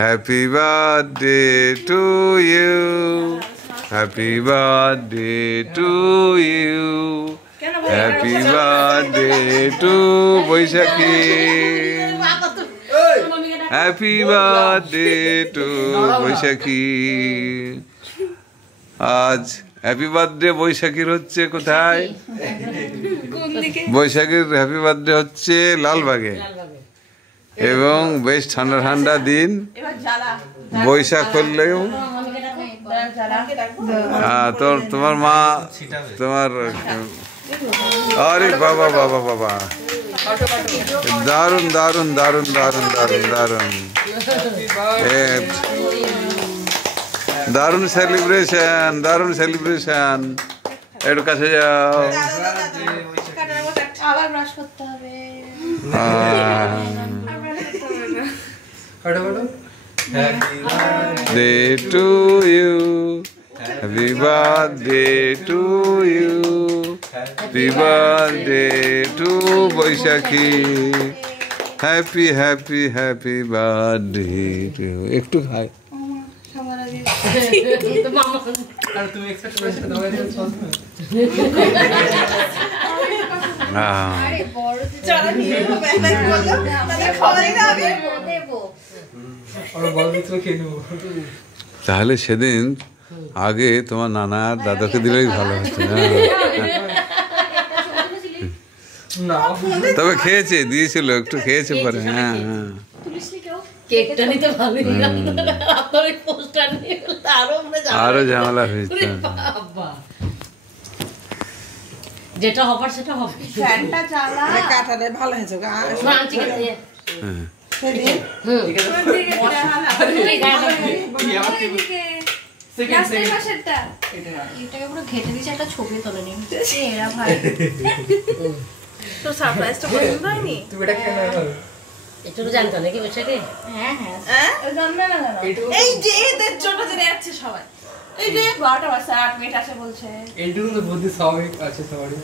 Happy birthday to you, happy birthday to you, happy birthday to Baishakhi, happy birthday to Baishakhi. আজ happy birthday বৈশাখীর হচ্ছে কোথায়? বৈশাখীর happy birthday হচ্ছে লালবাগে, এবং বেশ ঠান্ডা ঠান্ডা দিন। বৈশাখ হলেও তোমার মা তোমার, আরে বাবা বাবা বাবা, দারুন দারুন দারুন দারুন দারুন দারুন দারুন সেলিব্রেশন, দারুন সেলিব্রেশন। একটু কাছে যাও। Happy birthday to you, happy birthday to you, happy birthday to Boishakhi, happy happy happy birthday to you. একটু খাই। আর তুমি এক্সপেক্ট করেছো দাও এটা চলবে। আরে বড় চলা নিয়ে ব্যাগ বললো তাহলে খাওয়াই না আমি দেব। তাহলে সেদিন আগে তোমার নানা আর দাদাকে দিলেই ভালো হতো না? তবে খেয়েছে, দিয়েছিল একটু, খেয়েছে পরে। হ্যাঁ হ্যাঁ, আরো ঝামেলা হয়েছে। যেটা হবার সেটা হবে। ফ্যানটা চালা কাটালে ভালো হয়েছে গা। একটু জানতো নাকি বৈশাখে? হ্যাঁ হ্যাঁ, এই যে এদের ছোট জেনে যাচ্ছে সবাই। এই যে 12টা বাজে 8 মিনিট আসে বলছে। এইটুকু তো বুদ্ধি স্বাভাবিক আছে সবারই।